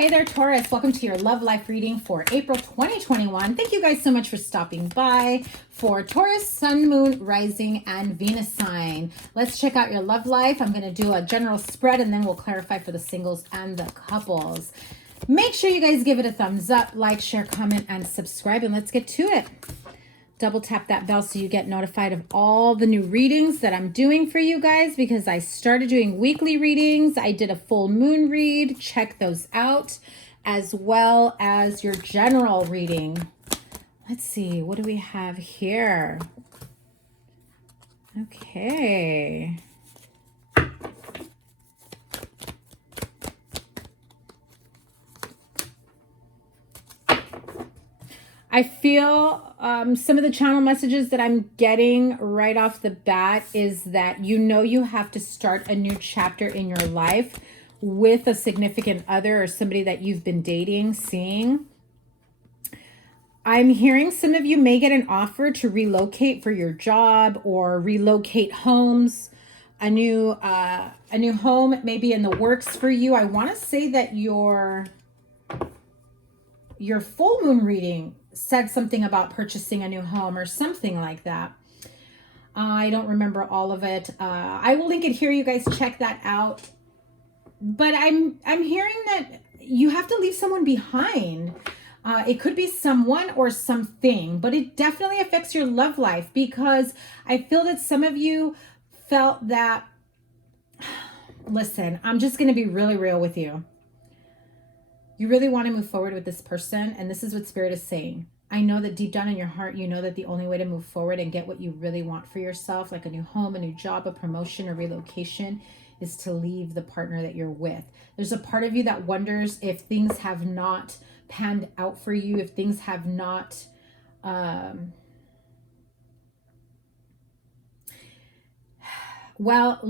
Hey there, Taurus. Welcome to your love life reading for April 2021. Thank you guys so much for stopping by for Taurus, Sun, Moon, Rising, and Venus sign. Let's check out your love life. I'm going to do a general spread and then we'll clarify for the singles and the couples. Make sure you guys give it a thumbs up, like, share, comment, and subscribe, and let's get to it. Double tap that bell so you get notified of all the new readings that I'm doing for you guys, because I started doing weekly readings. I did a full moon read. Check those out, as well as your general reading. Let's see, what do we have here? Okay. I feel some of the channel messages that I'm getting right off the bat is that you have to start a new chapter in your life with a significant other or somebody that you've been dating, seeing. I'm hearing some of you may get an offer to relocate for your job or relocate homes. A new home may be in the works for you. I want to say that your full moon reading said something about purchasing a new home or something like that. I don't remember all of it. I will link it here. You guys check that out. But I'm hearing that you have to leave someone behind. It could be someone or something, but it definitely affects your love life, because I feel that some of you felt that, listen, I'm just going to be really real with you. You really want to move forward with this person, and this is what Spirit is saying. I know that deep down in your heart, you know that the only way to move forward and get what you really want for yourself, like a new home, a new job, a promotion, a relocation, is to leave the partner that you're with. There's a part of you that wonders if things have not panned out for you, if things have not well,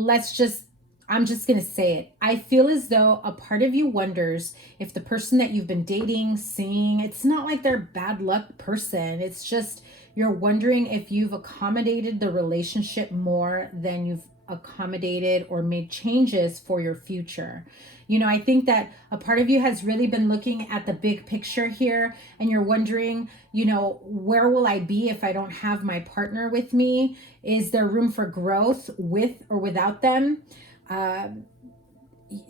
I'm just going to say it. I feel as though a part of you wonders if the person that you've been dating, seeing, it's not like they're a bad luck person. It's just you're wondering if you've accommodated the relationship more than you've accommodated or made changes for your future. You know, I think that a part of you has really been looking at the big picture here, and you're wondering, you know, where will I be if I don't have my partner with me? Is there room for growth with or without them?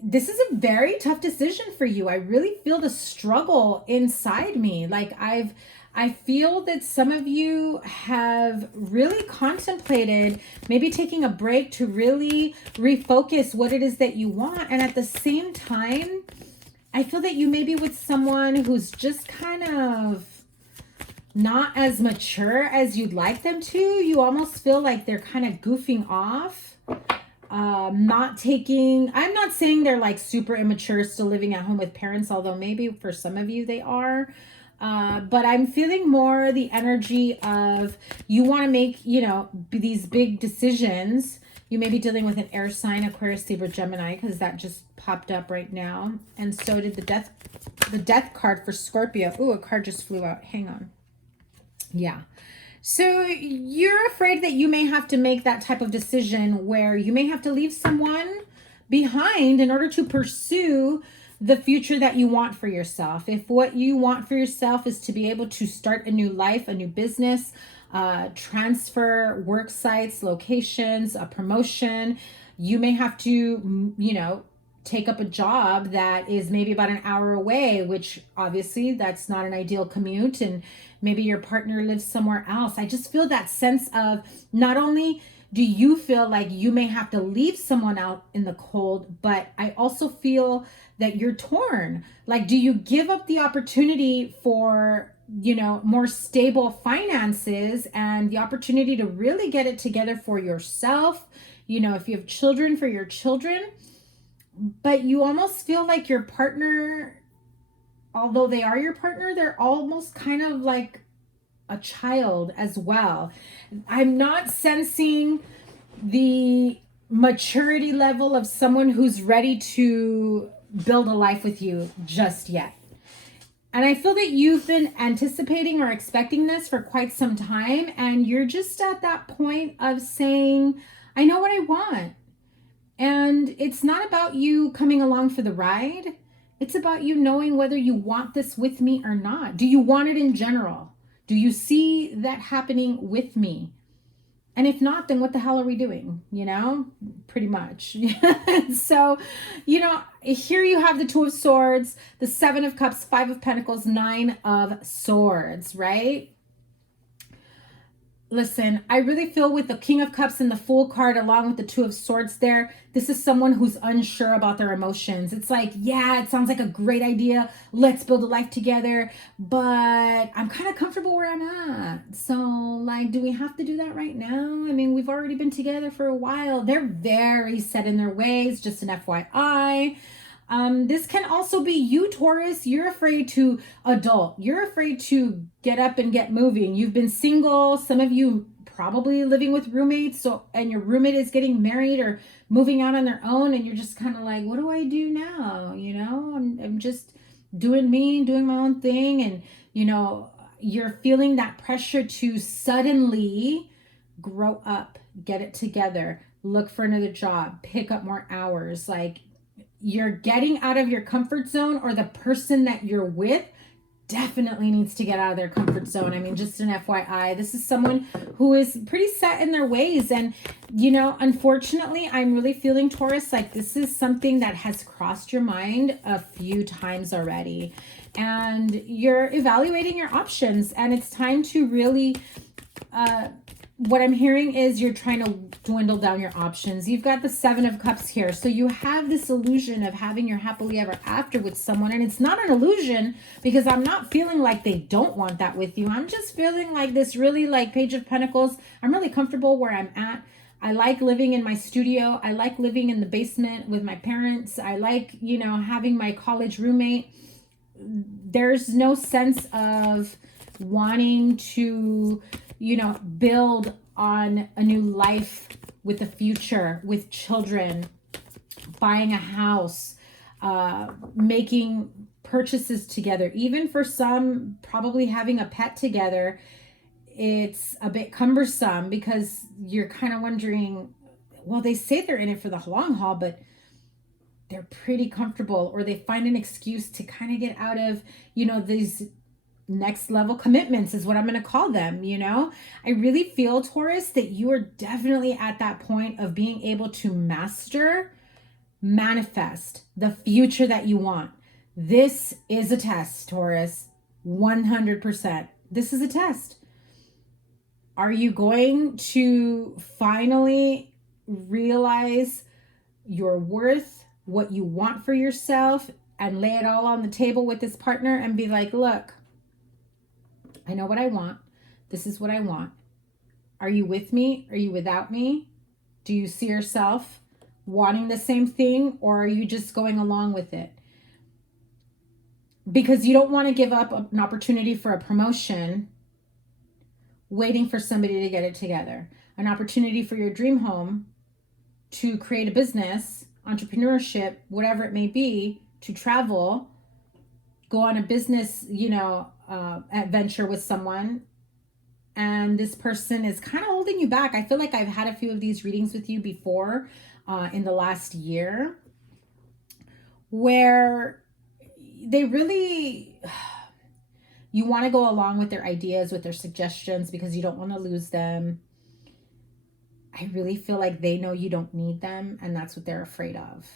This is a very tough decision for you. I really feel the struggle inside me. Like I feel that some of you have really contemplated maybe taking a break to really refocus what it is that you want. And at the same time, I feel that you may be with someone who's just kind of not as mature as you'd like them to. You almost feel like they're kind of goofing off. I'm not saying they're like super immature, still living at home with parents, although maybe for some of you they are. But I'm feeling more the energy of you want to make, you know, these big decisions. You may be dealing with an air sign, Aquarius, Libra, Gemini, because that just popped up right now. And so did the death card for Scorpio. Ooh, a card just flew out. Hang on. Yeah. So you're afraid that you may have to make that type of decision where you may have to leave someone behind in order to pursue the future that you want for yourself. If what you want for yourself is to be able to start a new life, a new business, transfer work sites, locations, a promotion, you may have to, you know, take up a job that is maybe about an hour away, which obviously that's not an ideal commute, and maybe your partner lives somewhere else. I just feel that sense of not only do you feel like you may have to leave someone out in the cold, but I also feel that you're torn. Like, do you give up the opportunity for, you know, more stable finances and the opportunity to really get it together for yourself? You know, if you have children, for your children. But you almost feel like your partner, although they are your partner, they're almost kind of like a child as well. I'm not sensing the maturity level of someone who's ready to build a life with you just yet. And I feel that you've been anticipating or expecting this for quite some time, and you're just at that point of saying, I know what I want. And it's not about you coming along for the ride. It's about you knowing whether you want this with me or not. Do you want it in general? Do you see that happening with me? And if not, then what the hell are we doing? You know, pretty much. So, you know, here you have the Two of Swords, the Seven of Cups, Five of Pentacles, Nine of Swords, right? Listen, I really feel with the King of Cups and the Fool card along with the Two of Swords there, this is someone who's unsure about their emotions. It's like, yeah, it sounds like a great idea. Let's build a life together. But I'm kind of comfortable where I'm at. So, like, do we have to do that right now? I mean, we've already been together for a while. They're very set in their ways, just an FYI. This can also be you, Taurus. You're afraid to adult. You're afraid to get up and get moving. You've been single. Some of you probably living with roommates. And your roommate is getting married or moving out on their own. And you're just kind of like, what do I do now? You know, I'm just doing me, doing my own thing. And, you know, you're feeling that pressure to suddenly grow up, get it together, look for another job, pick up more hours. Like, you're getting out of your comfort zone, or the person that you're with definitely needs to get out of their comfort zone. I mean, just an FYI, this is someone who is pretty set in their ways. And, you know, unfortunately, I'm really feeling, Taurus, like this is something that has crossed your mind a few times already. And you're evaluating your options, and it's time to really, what I'm hearing is you're trying to dwindle down your options. You've got the Seven of Cups here. So you have this illusion of having your happily ever after with someone. And it's not an illusion, because I'm not feeling like they don't want that with you. I'm just feeling like this really, like, Page of Pentacles. I'm really comfortable where I'm at. I like living in my studio. I like living in the basement with my parents. I like, you know, having my college roommate. There's no sense of wanting to, you know, build on a new life with a future, with children, buying a house, making purchases together. Even for some, probably having a pet together, it's a bit cumbersome, because you're kind of wondering, well, they say they're in it for the long haul, but they're pretty comfortable, or they find an excuse to kind of get out of, you know, these next level commitments is what I'm going to call them. You know, I really feel, Taurus, that you are definitely at that point of being able to manifest the future that you want. This is a test, Taurus. 100%. This is a test. Are you going to finally realize your worth, what you want for yourself, and lay it all on the table with this partner and be like, look, I know what I want. This is what I want. Are you with me? Are you without me? Do you see yourself wanting the same thing, or are you just going along with it? Because you don't want to give up an opportunity for a promotion waiting for somebody to get it together. An opportunity for your dream home, to create a business, entrepreneurship, whatever it may be, to travel, go on a business, you know, adventure with someone, and this person is kind of holding you back. I feel like I've had a few of these readings with you before in the last year, where they really, you want to go along with their ideas, with their suggestions, because you don't want to lose them. I really feel like they know you don't need them, and that's what they're afraid of.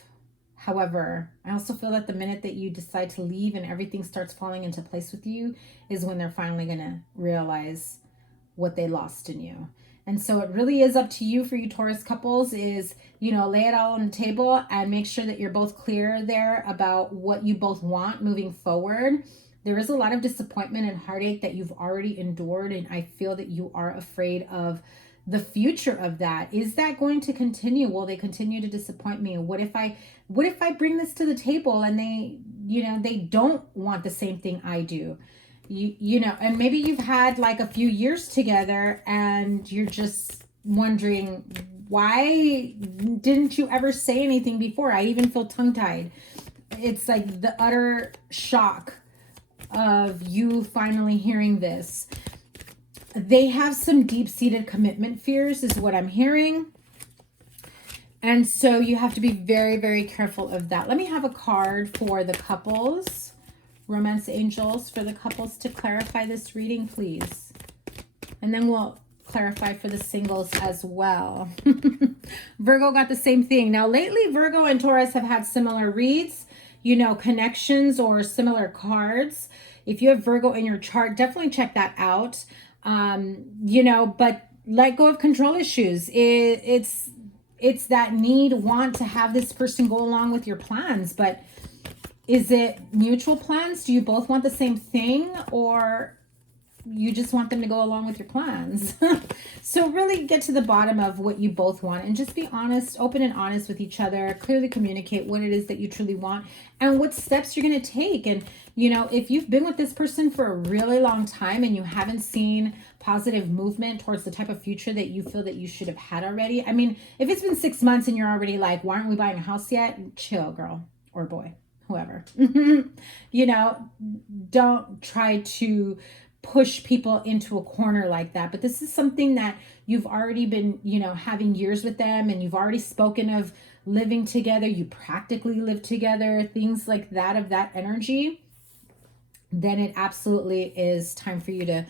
However, I also feel that the minute that you decide to leave and everything starts falling into place with you is when they're finally going to realize what they lost in you. And so it really is up to you, for you Taurus couples, is, you know, lay it all on the table and make sure that you're both clear there about what you both want moving forward. There is a lot of disappointment and heartache that you've already endured, and I feel that you are afraid of the future of that. Is that going to continue? Will they continue to disappoint me? What if I bring this to the table and they, you know, they don't want the same thing I do? You know, and maybe you've had like a few years together and you're just wondering, why didn't you ever say anything before? I even feel tongue-tied. It's like the utter shock of you finally hearing this. They have some deep-seated commitment fears is what I'm hearing. And so you have to be very, very careful of that. Let me have a card for the couples, romance angels, for the couples to clarify this reading, please. And then we'll clarify for the singles as well. Virgo got the same thing. Now, lately, Virgo and Taurus have had similar reads, you know, connections or similar cards. If you have Virgo in your chart, definitely check that out. You know, but let go of control issues. It's that want to have this person go along with your plans, but is it mutual plans? Do you both want the same thing, or you just want them to go along with your plans? So really get to the bottom of what you both want and just be honest, open and honest with each other. Clearly communicate what it is that you truly want and what steps you're going to take. And, you know, if you've been with this person for a really long time and you haven't seen positive movement towards the type of future that you feel that you should have had already. I mean, if it's been 6 months and you're already like, why aren't we buying a house yet? Chill, girl or boy, whoever. You know, don't try to push people into a corner like that. But this is something that you've already been, you know, having years with them, and you've already spoken of living together. You practically live together, things like that, of that energy. Then it absolutely is time for you to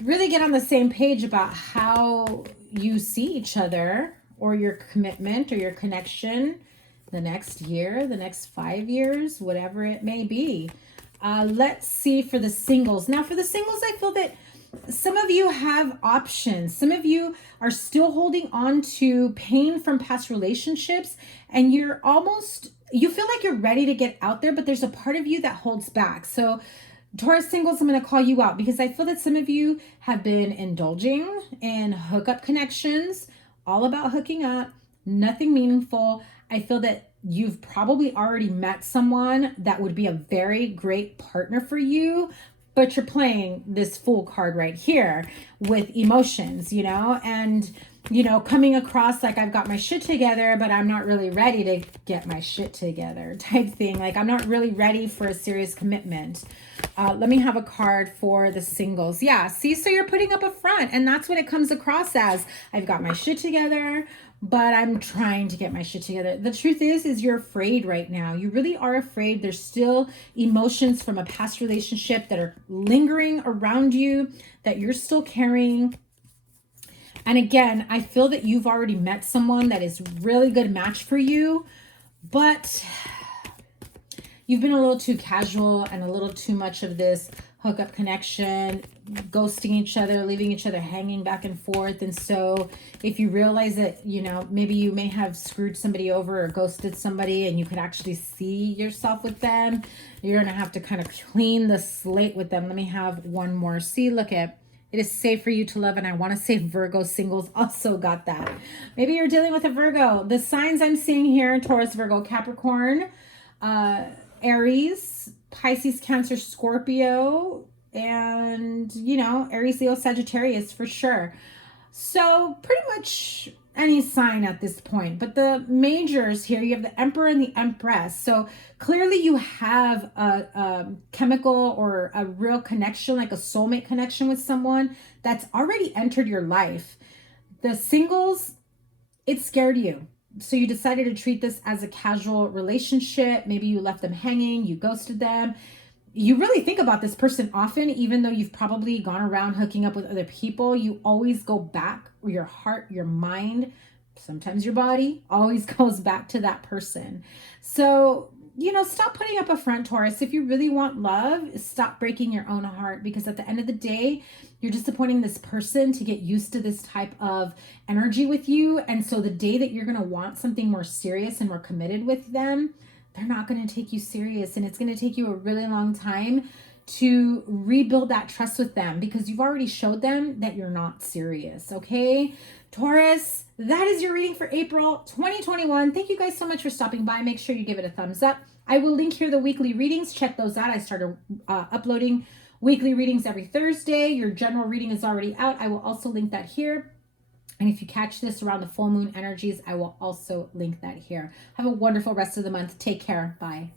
really get on the same page about how you see each other, or your commitment or your connection the next year, the next 5 years, whatever it may be. Let's see for the singles. Now for the singles, I feel that some of you have options. Some of you are still holding on to pain from past relationships, and you feel like you're ready to get out there, but there's a part of you that holds back. So Taurus singles, I'm going to call you out because I feel that some of you have been indulging in hookup connections, all about hooking up, nothing meaningful. I feel that you've probably already met someone that would be a very great partner for you, but you're playing this Fool card right here with emotions, you know, and, you know, coming across like I've got my shit together, but I'm not really ready to get my shit together type thing. Like I'm not really ready for a serious commitment. Let me have a card for the singles. Yeah, see, so you're putting up a front, and that's what it comes across as. I've got my shit together, but I'm trying to get my shit together. The truth is you're afraid right now. You really are afraid. There's still emotions from a past relationship that are lingering around you that you're still carrying. And again, I feel that you've already met someone that is really good match for you, but you've been a little too casual and a little too much of this hookup connection, ghosting each other, leaving each other hanging back and forth. And so if you realize that, you know, maybe you may have screwed somebody over or ghosted somebody and you could actually see yourself with them, you're going to have to kind of clean the slate with them. Let me have one more. See, look at it is safe for you to love. And I want to say Virgo singles also got that. Maybe you're dealing with a Virgo. The signs I'm seeing here: Taurus, Virgo, Capricorn, Aries, Pisces, Cancer, Scorpio, and, you know, Aries, Leo, Sagittarius for sure. So pretty much any sign at this point. But the majors here, you have the Emperor and the Empress. So clearly you have a chemical or a real connection, like a soulmate connection with someone that's already entered your life. The singles, it scared you. So you decided to treat this as a casual relationship. Maybe you left them hanging, you ghosted them. You really think about this person often, even though you've probably gone around hooking up with other people. You always go back, your heart, your mind, sometimes your body always goes back to that person. So, you know, stop putting up a front, Taurus. If you really want love, stop breaking your own heart, because at the end of the day, you're disappointing this person to get used to this type of energy with you. And so the day that you're going to want something more serious and more committed with them, they're not going to take you serious. And it's going to take you a really long time to rebuild that trust with them, because you've already showed them that you're not serious. Okay, Taurus, that is your reading for April 2021. Thank you guys so much for stopping by. Make sure you give it a thumbs up. I will link here the weekly readings. Check those out. I started uploading weekly readings every Thursday. Your general reading is already out. I will also link that here. And if you catch this around the full moon energies, I will also link that here. Have a wonderful rest of the month. Take care. Bye.